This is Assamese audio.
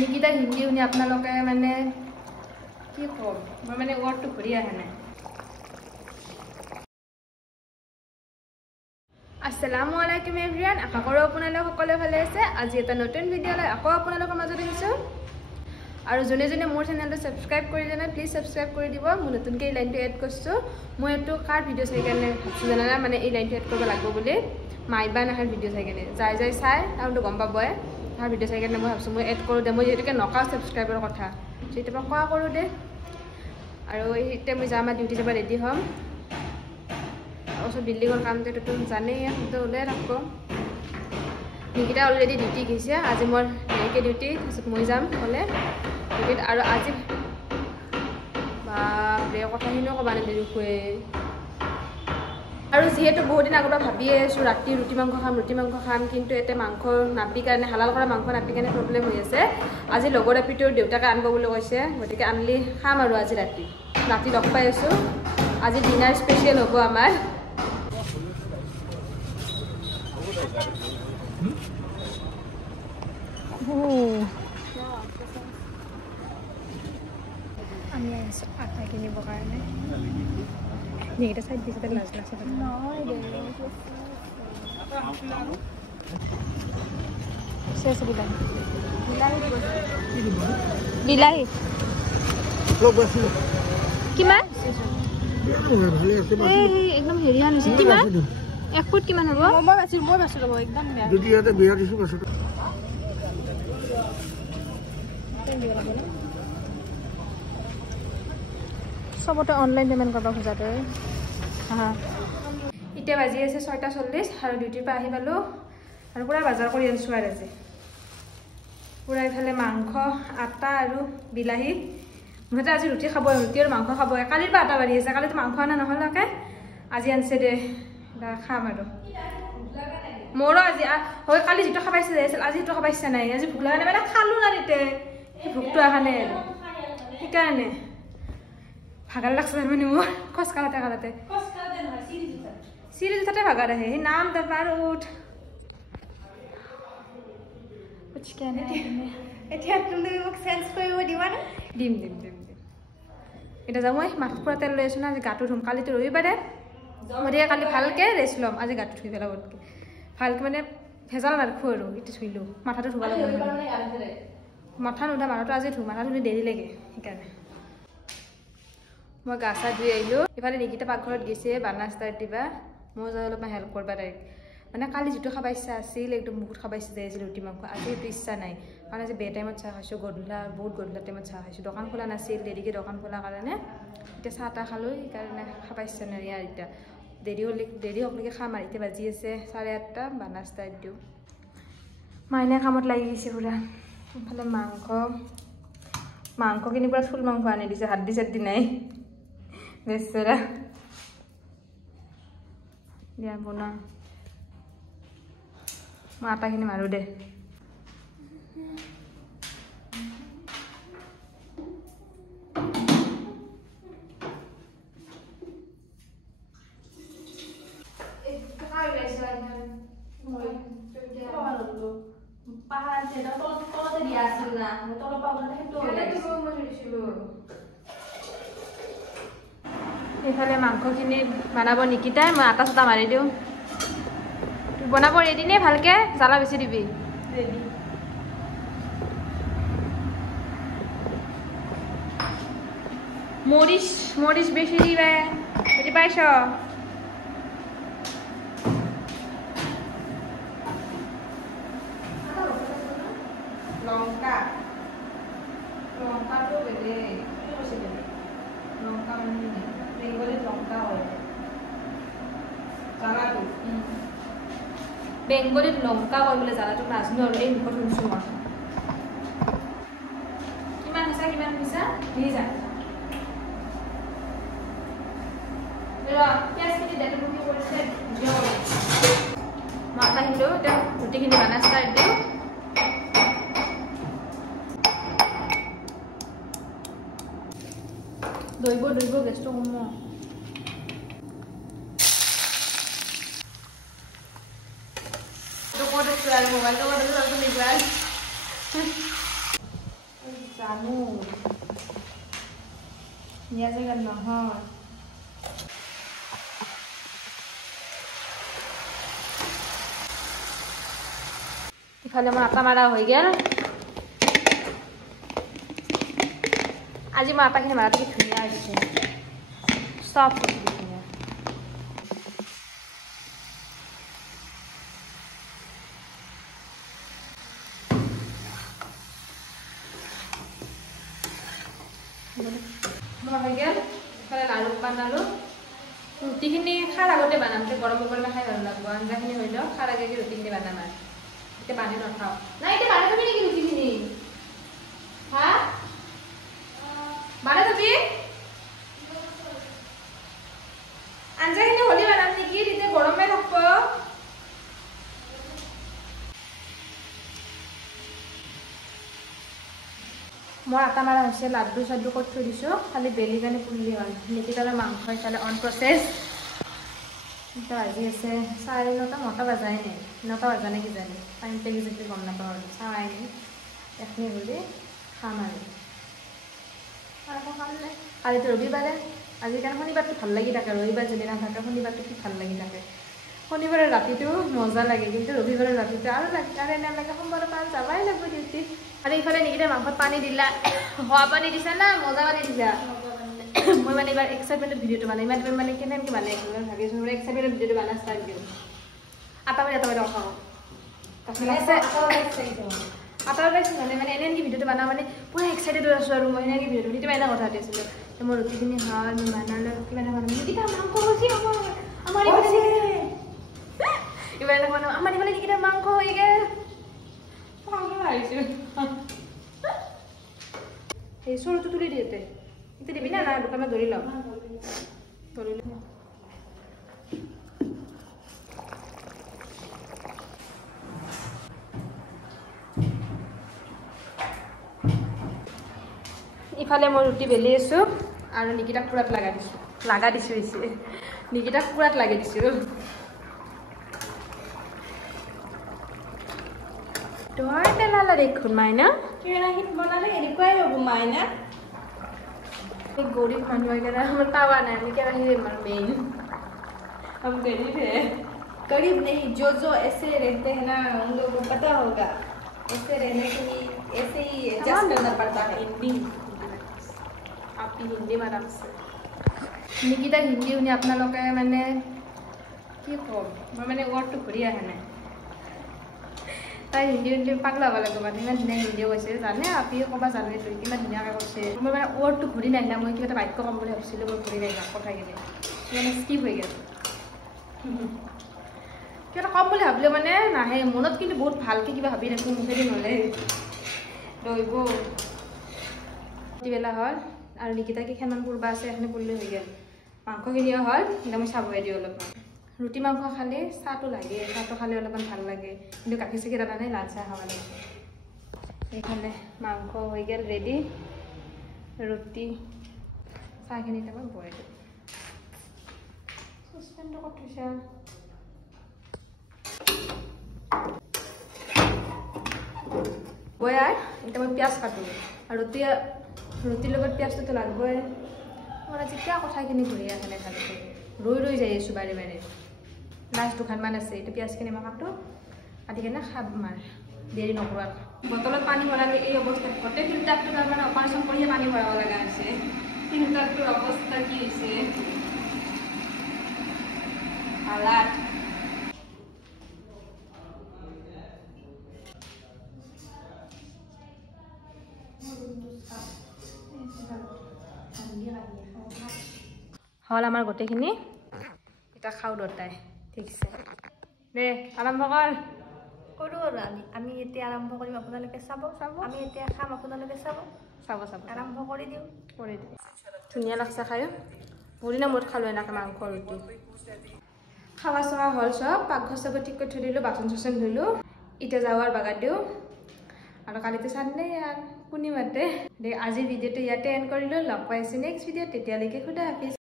নিকিতা হিন্দী শুনি আপোনালোকে মানে কি কম মই মানে ওয়াৰ্ডটো ঘুৰি আহে নাই আসসালামু আলাইকুম এভৰিওয়ান আশা কৰো আপোনালোক সকলোৱে ভালে আছে আজি এটা নতুন ভিডিও লৈ আকৌ আপোনালোকৰ মাজত আহিছো আৰু জনে জনে মোৰ চেনেলটো সাবস্ক্ৰাইব কৰি দিলে প্লিজ সাবস্ক্ৰাইব কৰি দিব মই নতুনকৈ এই লাইনটো এড কৰিছো মই এটো কাৰ ভিডিও চাই কাৰণে ভাবছো জানা মানে এই লাইনটো এড কৰিব লাগিব বুলি মাইবা নাহাৰ ভিডিও চাই কাৰণে যাই যাই চাই তাহলে গম পাবই তাৰ ভিডিও চাই কাৰণে মই ভাবছো মই এড কৰো দে মই যেটোকে নকা সাবস্ক্ৰাইবৰ কথা যেটো কোৱা কৰো দে আৰু এইতে মই যাম ডিউটি যাব ৰেডি হম also building or काम ते तो जाने या तो ले रखो निकिता ऑलरेडी ड्यूटी গৈছে আজি মোৰ নেকে ডিউটি তাৰপিছত মই যাম হলে ডিউটি আৰু আজি বা বে কথাহিনো কবানে দেখুৱে আৰু যেহেতু বহুত দিন আগৰ ভাবি আছো ৰাতি ৰুটি মাংস খাম কিন্তু এতে মাংস নাপি কাৰণে হালাল কৰা মাংস নাপি কাৰণে প্ৰবলেম হৈ আছে আজি লগৰ এপিটোৰ দেউতাকে আনব বুলি কৈছে গতিকে আনলি খাম আৰু আজি ৰাতি লগ পাই আছো আজি ডিনাৰ স্পেশাল হ'ব আমাৰ আমি আইছো আটা কিনিব কাৰণে নিকিটা সাইড দিছে লাজ লাগছে নহয় দে শেষ বিলাহী কিমান একদম হেৰিয়া নিছে কিমান এক ফুট কিমান হ'ব মই বাছি ল'ব একদম যদি ইয়াতে বিয়া দিছো বাছি সবতে অনলাইন পেমেন্ট কৰিব খোজাতে এতিয়া বাজি আছে 6:40 আৰু ডিউটিৰ পৰা আহি পালো আৰু পুৰা বাজাৰ কৰি আনছো আৰু আজি পুৰা ইফালে মাংস আটা আৰু বিলাহী মতে আজি ৰুটি খাব ৰুটি আৰু মাংস খাব কালিৰ পৰা আটা বাঢ়ি আছে কালিতো মাংস আনা নহলাকে আজি আনছে দে খাম আৰু মোৰো আজি হয় কালি যেটো খাবাইছে আছিল আজি যেটো খাবাইছে নাই আজি ভুক লাগা নাই মানে খালো না দিতে এই ভুকটো আখানে সেইকাৰণে ভাগাৰ লাগছে মানে মোৰ কসকালাতে নহয় সিৰি জুতাতে ভাগাৰ আহে সেই নাম তাৰ পাৰ উঠ কেনে এতিয়া তুমি মোক চেঞ্জ কৰিব দিবা না দিম এটা যাম মই মাছ পুৰা তেল লৈ আছো না আজি গাটো ধুম কালিতো ৰবিবাৰে মই কালি ভালকে ৰেষ্ট লম আজি গাটো ধুই পেলাব ভালকে মানে ভেজাল নাৰাখো আৰু ইটো ধুইলো মাথাটো ধুবা লাগিব মাথা নুধা মাথাটো আজি ধু মাথা ধুই দেৰি লাগে সেইকাৰণে মই গা চা ধুই আহিলো ইফালে নিকিতা পাকঘৰত গৈছে বানা ষ্টাৰ্ট দিবা মই যাই অলপমান হেল্প কৰবা তাইক মানে কালি যেটো খাবা ইচ্ছা আছিল একদম বহুত খাবা ইচ্ছা যাই আছিল ৰুটি মাংস আজি এইটো ইচ্ছা নাই কাৰণ আজি বে টাইমত চাহ খাইছো গধূলা বহুত গধূলা টাইমত চাহ খাইছো দোকান খোলা নাছিল দেৰিকে দোকান খোলা কাৰণে এতিয়া চাহ তা খালো সেইকাৰণে খাবা ইচ্ছা নাই আৰু এতিয়া দেৰি হকলৈকে খাম আৰু এতিয়া বাজি আছে 8:30 বানা ষ্টাৰ্ট দিওঁ মাইনা কামত লাগি গৈছে পুৰা ইফালে মাংস কিনি পুৰা ফুল মাংস আনি দিছে হাত দি নাই বেচৰা দিয়া বনা মই আটাখিনি মাৰো দে এইফালে মাংসখিনি বনাব নিকিতাই মই আটা চাটা মাৰি দিওঁ বনাব ৰেডি নে ভালকে জ্বালা বেছি দিবি ৰেডি মৰিচ বেছি দিবা বুজি পাইছ লঙ্কাটো বেলে লঙ্কা মানে বেঙ্গলিত লঙ্কা হয় জ্বালাটো বেঙ্গলিত লঙ্কা কয় বোলে জ্বালাটো নাজানো আৰু এই মুখত শুনিছো মই কিমান মিছা নিজা পিঁয়াজখিনি ডেটুকি কৰিছে মাথা হিলো এতিয়া ৰুটিখিনি বানা ষ্টাৰ্ট দিওঁ দইব গেছটো কম মোবাইলটো জানো নিয়া জেগাত নহয় ইফালে মোৰ আটা মাৰা হৈ গেল আজি মই আটাখিনি মাৰাটো কি ধুনীয়া হৈছে চব ধুনীয়া মই হৈ গেল ইফালে লাড়ু বানালো ৰুটিখিনি খাৰ আগতে বানাম গৰম গৰমে খাই ভাল লাগিব আঞ্জাখিনি হৈ লওক খাৰ আগে ৰুটিখিনি বানাম আৰু এতিয়া বানি নাখাওঁ নাই এতিয়া বানাই থবি নেকি ৰুটিখিনি হা বানাই থবি আঞ্জাখিনি হলি বানাম নেকি তেতিয়া গৰমে থাকব মই আটা মাৰা হৈছে লাড্ডু চাড্ডু কৰি থৈ দিছোঁ খালি বেলি কানি পুৰিলি হ'ল নিকিতালৈ মাংস ইফালে অন প্ৰচেছ এতিয়া আজি আছে 9:30 বাজাই নাই 9 বাজা নে কিজানি টাইম টেগি যদি গম নাপাওঁ আৰু চাৱাই নাই এখনি বুলি খাম আৰু খাম নাই কালিতো ৰবিবাৰে আজিকালি শনিবাৰটো ভাল লাগি থাকে ৰবিবাৰ যদি নাথাকে শনিবাৰটো কি ভাল লাগি থাকে শনিবাৰৰ ৰাতিটো মজা লাগে কিন্তু ৰবিবাৰৰ ৰাতিটো আৰু এনে লাগে সোমবাৰৰ পৰা যাবাই লাগিব ডিউটি আৰু ইফালে নিকিতাৰ মাংসত পানী দিলা হোৱা পানী দিছা না মজা পানী দিছা মই মানে এবাৰ এক্সাইটমেণ্টত ভিডিঅ'টো বনাই ইমান মানে কেনেকৈ বনাই ভাবিছোঁ মই এক্সাইটমেণ্টত ভিডিঅ'টো বনাই ষ্টাৰ্ট দিওঁ আটা মাৰি ৰখাওঁ আটাৰ পাইছোঁ মানে এনেকৈ ভিডিঅ'টো বনাওঁ মানে পুৰা এক্সাইটেড হৈ আছোঁ আৰু মই এনেকৈ ভিডিঅ'টো সেইটো এনে কথা পাতিছিলোঁ মই ৰুটিখিনি হয় মই বনালে কিমান নিকিতা মাংস হৈছে আমাৰ ইবাৰ মানুহ আমাৰ ইফালে নিকিতাৰ মাংস হৈ গেল আহিছোঁ এই চৰুটো তুলি দিওঁতে এতিয়া দিবি না দোকানত ধৰি লওঁ ধৰি লওঁ ইফালে মই ৰুটি বেলি আছোঁ আৰু নিকিতাক পুৰাত লাগা দিছোঁ নিকিতাক পুৰাত লাগি দিছোঁ তোমাৰ পেলালা দেখোন মাইনা কেৰাহীত বনালে এনেকুৱাই হ'ব মাইনা गरीब মানুহ वगैरह हम तावा नहीं क्या रही मेन हम गरीब है गरीब नहीं जो ऐसे रहते हैं ना उन लोगों को पता होगा ऐसे रहने के लिए ऐसे ही एडजस्ट करना पड़ता है हिंदी आप हिंदी मैडम से निकिता हिंदी उन्हें अपना लोग मैंने কি কম মই মানে ওয়ার্ডটো ঘুরি আহে না তাই হিন্দি পাগলা হব লাগিব মানে ইমান ধুনীয়া হিন্দি কৈছে জানে আপি ক'বা জানে তুই কিমান ধুনীয়াকৈ কৈছে মই মানে ওয়ার্ডটো ঘুরি নাহিলা মই কিবা এটা বাক্য ক'ম বুলি ভাবিছিলোঁ মই ঘুরি নাহিলা কথাখিনি মানে স্কিপ হৈ গ'ল কিবা কম বুলি ভাবিলে মানে নাহে মনত কিন্তু বহুত ভালকৈ কিবা ভাবি ৰাখোঁ মুখেদি নলে ৰৈব বেলা হ'ল আৰু নিকিতা কি খেমান পুৰবা আছে এখনি পুৰলে হৈ গ'ল মাংসখিনিও হ'ল এতিয়া মই চাবই দিওঁ অলপমান ৰুটি মাংস খালে চাহটো লাগে চাহটো খালে অলপমান ভাল লাগে কিন্তু গাখীৰ চাখীৰ এটা নাই লাল চাহ খাব লাগে এইফালে মাংস হৈ গ'ল ৰেডি ৰুটি চাহখিনি এতিয়া মই বহাই দিওঁ চচপেনটো ক'ত থৈছা বয়াৰ এতিয়া মই পিঁয়াজ কাটোঁ আৰু ৰুটিৰ লগত পিঁয়াজটোতো লাগবই মোৰ আজি কিয় কথাখিনি ঘূৰি আহে নাই ভালকৈ ৰৈ যাই আছোঁ বাৰে বাৰে লাষ্ট দুখানমান আছে এইটো পিঁয়াজখিনি মই কাটোঁ কাটি কিনে খাব মাৰ দেৰি নকৰোঁ বটলত পানী ভৰালে এই অৱস্থাত গোটেই ফিল্টাৰটো তাৰমানে অপাৰেশ্যন কৰিয়ে পানী ভৰাব লগা হৈছে ফিল্টাৰটোৰ অৱস্থা কি হৈছে হালাত হল আমাৰ গোটেইখিনি এটা খাওঁ দুটাই ঠিক আছে দে আৰম্ভ কৰোঁ আৰু আমি এতিয়া আৰম্ভ কৰিম আপোনালোকে চাব আমি এতিয়া খাম আপোনালোকে চাব আৰম্ভ কৰি দিওঁ ধুনীয়া লাগছে খাই বহুদিনৰ মূৰত খালোঁ এনেকৈ মাংস ৰুটি খাৱা চোৱা হ'ল চব পাকঘৰ চব ঠিক কৰি থৈ দিলোঁ বাচন চাচন ধুলোঁ এতিয়া যাওঁ আৰু বাগাত দিওঁ আৰু কালিতো চানডে আৰু পূৰ্ণিমাতে আজিৰ ভিডিঅ'টো ইয়াতে এণ্ড কৰিলোঁ লগ পাইছোঁ নেক্সট ভিডিঅ'ত তেতিয়ালৈকে খুদা হাফিজ